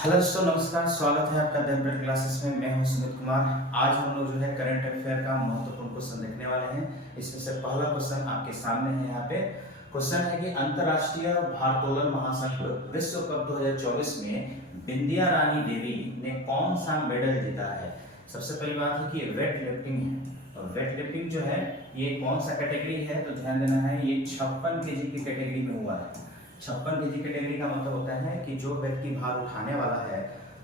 Hello दोस्तों, नमस्कार। स्वागत है आपका द ब्रेड क्लासेस में। मैं हूं सुमित कुमार। आज हम लोग जो है करंट अफेयर का महत्वपूर्ण क्वेश्चन देखने वाले हैं। इसमें से पहला क्वेश्चन आपके सामने है। यहाँ पे क्वेश्चन है कि अंतर्राष्ट्रीय भारोत्तोलन महासंघ विश्व कप 2024 में बिंदिया रानी देवी ने कौन सा मेडल जीता है। सबसे पहली बात है कि वेट लिफ्टिंग है, और वेट लिफ्टिंग जो है ये कौन सा कैटेगरी है, तो ध्यान देना है ये 56 केजी की कैटेगरी में हुआ है। 56 केजी कैटेगरी का मतलब होता है कि जो व्यक्ति भार उठाने वाला है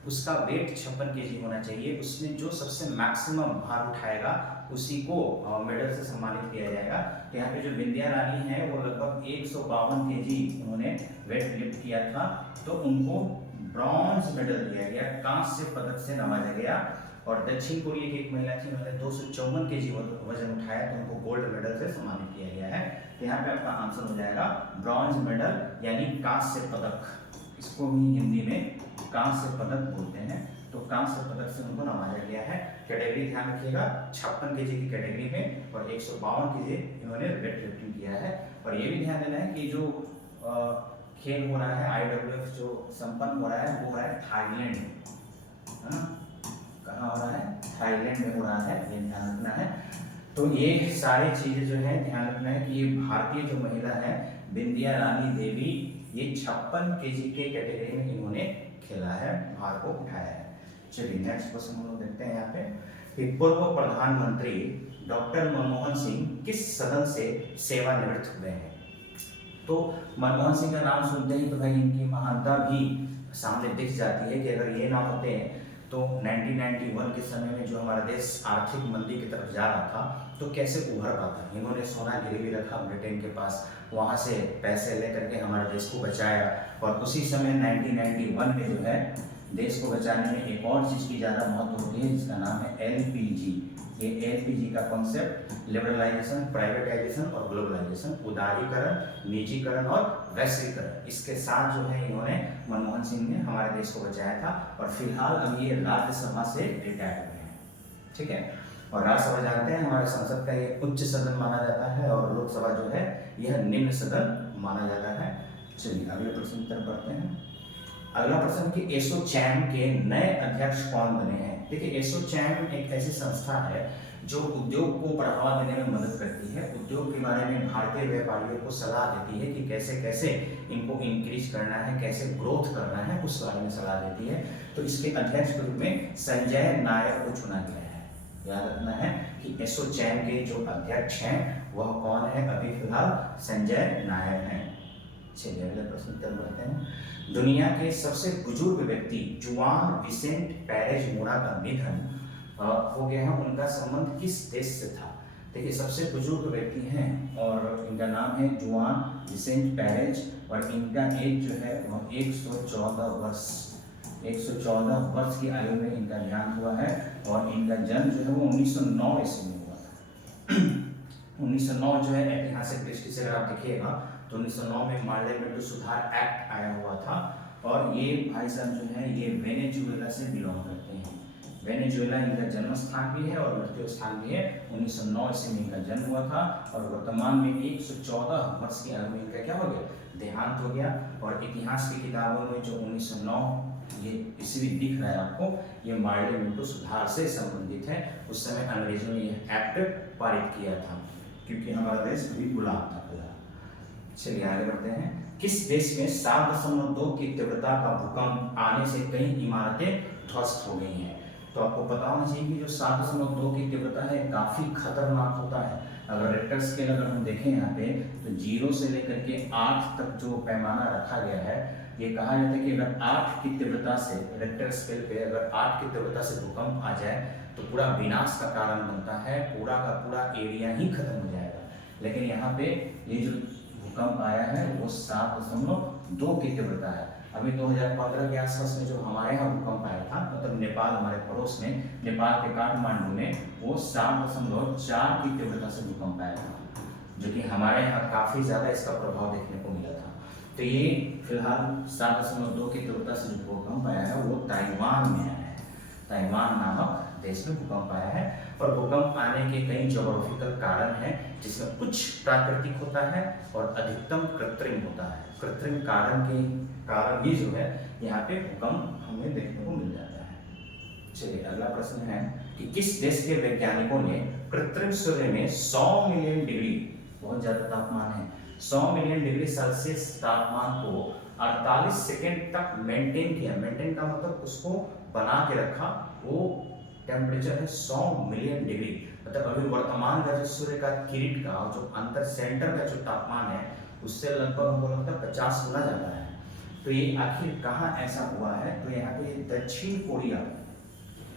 उसका वेट 56 केजी होना चाहिए। उसमें जो सबसे मैक्सिमम भार उठाएगा उसी को मेडल से सम्मानित किया जाएगा। तो यहाँ पे जो बिंदिया रानी है वो लगभग 152 केजी उन्होंने वेट लिफ्ट किया था, तो उनको ब्रॉन्ज मेडल दिया गया, कांस्य पदक से नवाजा गया। और दक्षिण कोरिया की एक महिला थी, उन्होंने 254 केजी वजन उठाया, तो उनको गोल्ड मेडल से सम्मानित किया गया है। तो यहाँ पे आपका आंसर हो जाएगा ब्रॉन्ज मेडल यानी कांस्य पदक। इसको भी हिंदी में कांस्य पदक बोलते हैं। तो कांस्य पदक से उनको नवाजा गया है। कैटेगरी ध्यान रखिएगा, 56 केजी की कैटेगरी में, और 152 केजी इन्होंने वेट लिफ्टिंग किया है। और ये भी ध्यान देना है कि जो खेल हो रहा है IWF जो संपन्न हो रहा है वो हो रहा है थाईलैंड में, है ना। कहाँ हो रहा है? थाईलैंड में हो रहा है, ये ध्यान रखना है। तो ये सारी चीजें जो है ध्यान रखना है कि ये भारतीय जो महिला है बिंदिया रानी देवी, ये 56 केजी के कैटेगरी में इन्होंने खेला है, भार को उठाया है। चलिए नेक्स्ट क्वेश्चन हम लोग देखते हैं यहाँ पे कि पूर्व प्रधानमंत्री डॉक्टर मनमोहन सिंह किस सदन से सेवानिवृत्त हुए हैं। तो मनमोहन सिंह का नाम सुनते ही तो भाई इनकी महानता भी सामने दिख जाती है कि अगर ये ना होते हैं तो 1991 के समय में जो हमारा देश आर्थिक मंदी की तरफ जा रहा था तो कैसे उभर पाता। इन्होंने सोना गिरवी रखा ब्रिटेन के पास, वहाँ से पैसे लेकर के हमारे देश को बचाया। और उसी समय 1991 में जो है देश को बचाने में एक और चीज़ की ज़्यादा महत्व होती है जिसका नाम है LPG। ये LPG का कॉन्सेप्ट लिबरलाइजेशन, प्राइवेटाइजेशन और ग्लोबलाइजेशन, उदारीकरण, निजीकरण और वैश्वीकरण, इसके साथ जो है इन्होंने मनमोहन सिंह ने हमारे देश को बचाया था। और फिलहाल अब ये राज्यसभा से रिटायर हुए हैं, ठीक है। और राज्यसभा जानते हैं हमारे संसद का ये उच्च सदन माना जाता है, और लोकसभा जो है यह निम्न सदन माना जाता है। चलिए अगले प्रश्न की तरफ बढ़ते हैं। अगला प्रश्न कि एसोचैम के नए अध्यक्ष कौन बने हैं। देखिए एसोचैम एक ऐसी संस्था है जो उद्योग को बढ़ावा देने में मदद करती है। उद्योग के बारे में भारतीय व्यापारियों को सलाह देती है कि कैसे कैसे इनको इंक्रीज करना है, कैसे ग्रोथ करना है, उस बारे में सलाह देती है। तो इसके अध्यक्ष के रूप में संजय नायर को चुना गया है। याद रखना है कि एसोचैम के जो अध्यक्ष हैं वह कौन है, अभी फिलहाल संजय नायर हैं। चलिए अगले प्रश्न की तरफ बढ़ते हैं। दुनिया के सबसे बुजुर्ग व्यक्ति जुआन विसेंट पेरेज मोरा का निधन हो गया है। उनका संबंध किस देश से था। देखिए सबसे बुजुर्ग व्यक्ति हैं और इनका नाम है जुआन विसेंट पेरेज, और इनका एज जो है वह 114 वर्ष की आयु में इनका देहांत हुआ है। और इनका जन्म जो है वो 1909 ईस्वी में हुआ था। 1909 जो है ऐतिहासिक दृष्टि से अगर आप देखिएगा तो 1909 में पार्लियामेंट सुधार एक्ट आया हुआ था। और ये भाई साहब जो है ये वेनेजुएला से बिलोंग करते हैं। वेनेजुएला इनका जन्म स्थान भी है और मृत्यु स्थान भी है। 1909 ईस्वी में इनका जन्म हुआ था, और वर्तमान में 114 वर्ष की आयु में इनका क्या हो गया, देहांत हो गया। और इतिहास की किताबों में जो 1909 ये ईस्वी दिख रहा है आपको, ये पार्लियामेंट सुधार से संबंधित है। उस समय अंग्रेजों ने यह एक्ट पारित किया था क्योंकि हमारा देश अभी गुलाम था। चलिए आगे बढ़ते हैं। किस देश में 7.2 की तीव्रता का भूकंप आने से कई इमारतें ध्वस्त हो गई हैं। तो आपको पता होना चाहिए कि जो 7.2 की तीव्रता है काफी खतरनाक होता है। अगर रिक्टर स्केल अगर हम देखें यहाँ पे तो 0 से लेकर के 8 तक जो पैमाना रखा गया है, ये कहा जाता है कि अगर 8 की तीव्रता से रिक्टर स्केल पे अगर 8 की तीव्रता से भूकंप आ जाए तो पूरा विनाश का कारण बनता है, पूरा का पूरा एरिया ही खत्म हो जाएगा। लेकिन यहाँ पे ये जो भूकंप आया है वो 7.2 की तीव्रता है। अभी 2015 के आसपास में जो हमारे यहाँ भूकंप आया था, मतलब नेपाल हमारे पड़ोस में, नेपाल के काठमांडू में वो 7.4 की तीव्रता से भूकंप आया था, जो कि हमारे यहाँ काफी ज्यादा इसका प्रभाव देखने को मिला था। तो ये फिलहाल 7.2 की तीव्रता से जो भूकंप आया है वो ताइवान में आया है, ताइवान नामक देश में भूकंप आया है। और भूकंप आने के कई ज्योग्राफिकल कारण हैं, जिसमें कुछ प्राकृतिक होता है और अधिकतम कृत्रिम होता है। कृत्रिम कारण ही जो है यहाँ पे भूकंप हमें देखने को मिल जाता है। चलिए अगला प्रश्न है कि किस देश के वैज्ञानिकों ने कृत्रिम सूर्य में 100 मिलियन डिग्री, बहुत ज्यादा तापमान है, 100 मिलियन डिग्री सेल्सियस तापमान को 48 सेकेंड तक मेंटेन किया। मेंटेन का मतलब उसको बना के रखा। वो टेम्परेचर है 100 मिलियन डिग्री, मतलब अभी वर्तमान का जो सूर्य का किरण का जो अंतर सेंटर का जो तापमान है उससे लगभग हमको लगता है 50 गुना ज्यादा है। तो ये आखिर कहाँ ऐसा हुआ है? तो यहाँ पे दक्षिण कोरिया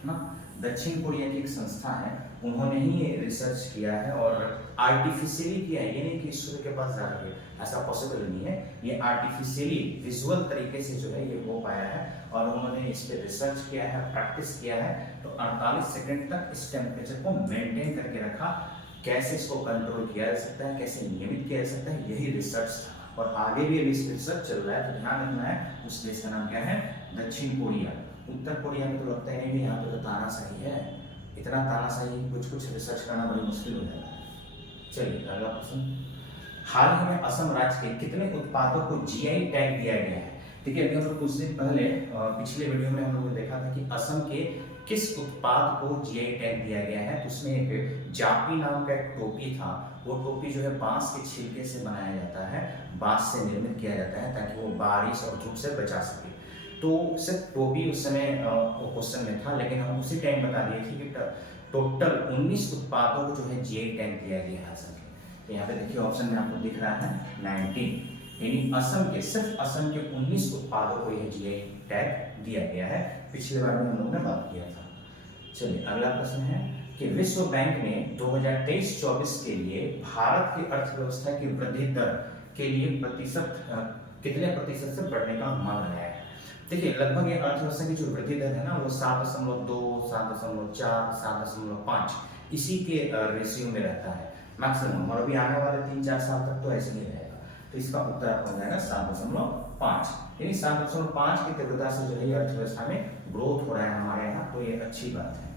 ना, दक्षिण कोरिया की एक संस्था है, उन्होंने ही ये रिसर्च किया है और आर्टिफिशियली किया है। ये नहीं कि सूर्य के पास जाकर, ऐसा पॉसिबल नहीं है। ये आर्टिफिशियली विजुअल तरीके से जो है ये हो पाया है और उन्होंने इस पे रिसर्च किया है, प्रैक्टिस किया है। तो 48 सेकंड तक इस टेम्परेचर को मेंटेन करके रखा। कैसे इसको कंट्रोल किया जा सकता है, कैसे नियमित किया जा सकता है, यही रिसर्च था और आगे भी अभी रिसर्च चल रहा है। तो ध्यान रखना है, उस देश का नाम क्या है? दक्षिण कोरिया। उत्तर कोरिया में तो लगता है नहीं, यहाँ पे तो तानाशाही है। इतना तानाशाही कुछ रिसर्च करना बड़ी मुश्किल हो जाता है। चलिए अगला प्रश्न, हाल ही में असम राज्य के कितने उत्पादों को जीआई टैग दिया गया है? देखिए अभी हम लोग कुछ दिन पहले पिछले वीडियो में हम लोगों ने देखा था कि असम के किस उत्पाद को जीआई टैग दिया गया है। तो उसमें एक जापी नाम का एक टोपी था। वो टोपी जो है बांस के छिलके से बनाया जाता है, बांस से निर्मित किया जाता है ताकि वो बारिश और धूप से बचा सके। तो सिर्फ टोपी उस समय क्वेश्चन में था, लेकिन हम उसी टाइम बता दिए थे कि टोटल 19 उत्पादों को जो है जीआई टैग दिया गया है असम के। तो यहाँ पे देखिए ऑप्शन में आपको दिख रहा है 19, यानी असम के, सिर्फ असम के 19 उत्पादों को यह जीआई टैग दिया गया है। पिछले बार में हम लोगों ने बात किया था। चलिए अगला प्रश्न है कि विश्व बैंक ने 2023-24 के लिए भारत की अर्थव्यवस्था की वृद्धि दर के लिए कितने प्रतिशत से बढ़ने का अनुमान लगाया है? देखिए लगभग ये अर्थव्यवस्था की जो वृद्धि दर है ना, वो 7.2, 7.4, 7.5 इसी के रेशियो में रहता है मैक्सिमम। और अभी आने वाले 3-4 साल तक तो ऐसे ही रहेगा। तो इसका उत्तर हो जाएगा 7.5, यानी 7.5 की तीव्रता से जो है अर्थव्यवस्था में ग्रोथ हो रहा है हमारे यहाँ। तो ये अच्छी बात है।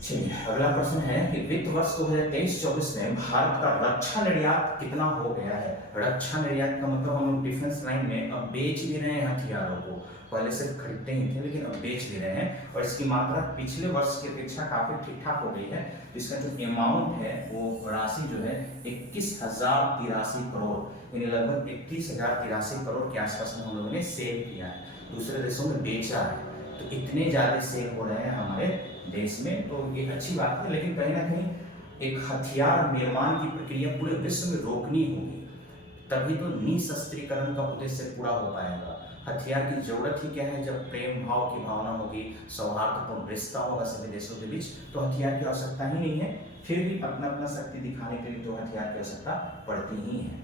चलिए अगला प्रश्न है कि वित्त वर्ष 2023-24 में भारत का रक्षा निर्यात कितना हो गया है? रक्षा निर्यात का मतलब हम लोग डिफेंस लाइन में अब बेच भी रहे हैं हथियारों को। पहले सिर्फ खरीदते ही थे, लेकिन अब बेच भी रहे हैं और इसकी मात्रा पिछले वर्ष की अपेक्षा काफी ठीक ठाक हो गई है। इसका जो अमाउंट है वो राशि जो है 21,083 करोड़, यानी लगभग 31,083 करोड़ के आसपास में हम लोगों ने सेल किया है, दूसरे देशों में बेचा है। तो इतने ज्यादा सेल हो रहे हैं हमारे देश में, तो ये अच्छी बात है। लेकिन कहीं ना कहीं एक हथियार निर्माण की प्रक्रिया पूरे विश्व में रोकनी होगी, तभी तो निशस्त्रीकरण का उद्देश्य पूरा हो पाएगा। हथियार की जरूरत ही क्या है? जब प्रेम भाव की भावना होगी, सौहार्दपूर्ण रिश्ता होगा सभी देशों के बीच, तो हथियार की आवश्यकता ही नहीं है। फिर भी अपना अपना शक्ति दिखाने के लिए तो हथियार की आवश्यकता पड़ती ही है।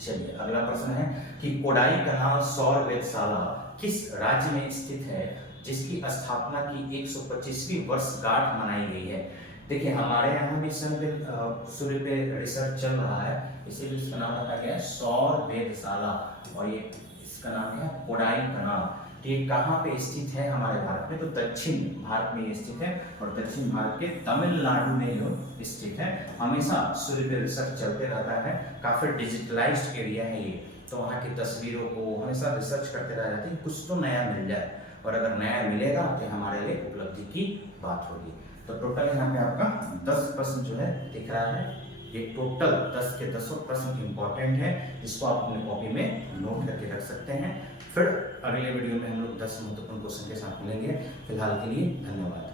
चलिए अगला प्रश्न है कि कोडाईकनाल सौर वेधशाला किस राज्य में स्थित है जिसकी स्थापना की 125वीं वर्षगांठ मनाई गई है? देखिए हमारे यहाँ भी सूर्य पे रिसर्च चल रहा है, इसीलिए इसका नाम रखा गया है सौर वेधशाला। और ये इसका नाम क्या है? कोडाईकनाल। तो ये कहाँ पे स्थित है हमारे भारत में? तो दक्षिण भारत में ये स्थित है और दक्षिण भारत के तमिलनाडु में जो स्थित है। हमेशा सूर्य पे रिसर्च चलते रहता है, काफी डिजिटलाइज्ड एरिया है ये, तो वहाँ की तस्वीरों को हमेशा रिसर्च करते रह जाते हैं, कुछ तो नया मिल जाए। और अगर नया मिलेगा तो हमारे लिए उपलब्धि की बात होगी। तो टोटल यहाँ पे आपका 10 प्रश्न जो है दिख रहा है। ये टोटल 10 के 10 प्रश्न इंपॉर्टेंट है, जिसको आप अपने कॉपी में नोट करके रख सकते हैं। फिर अगले वीडियो में हम लोग 10 महत्वपूर्ण क्वेश्चन के साथ मिलेंगे। फिलहाल के लिए धन्यवाद।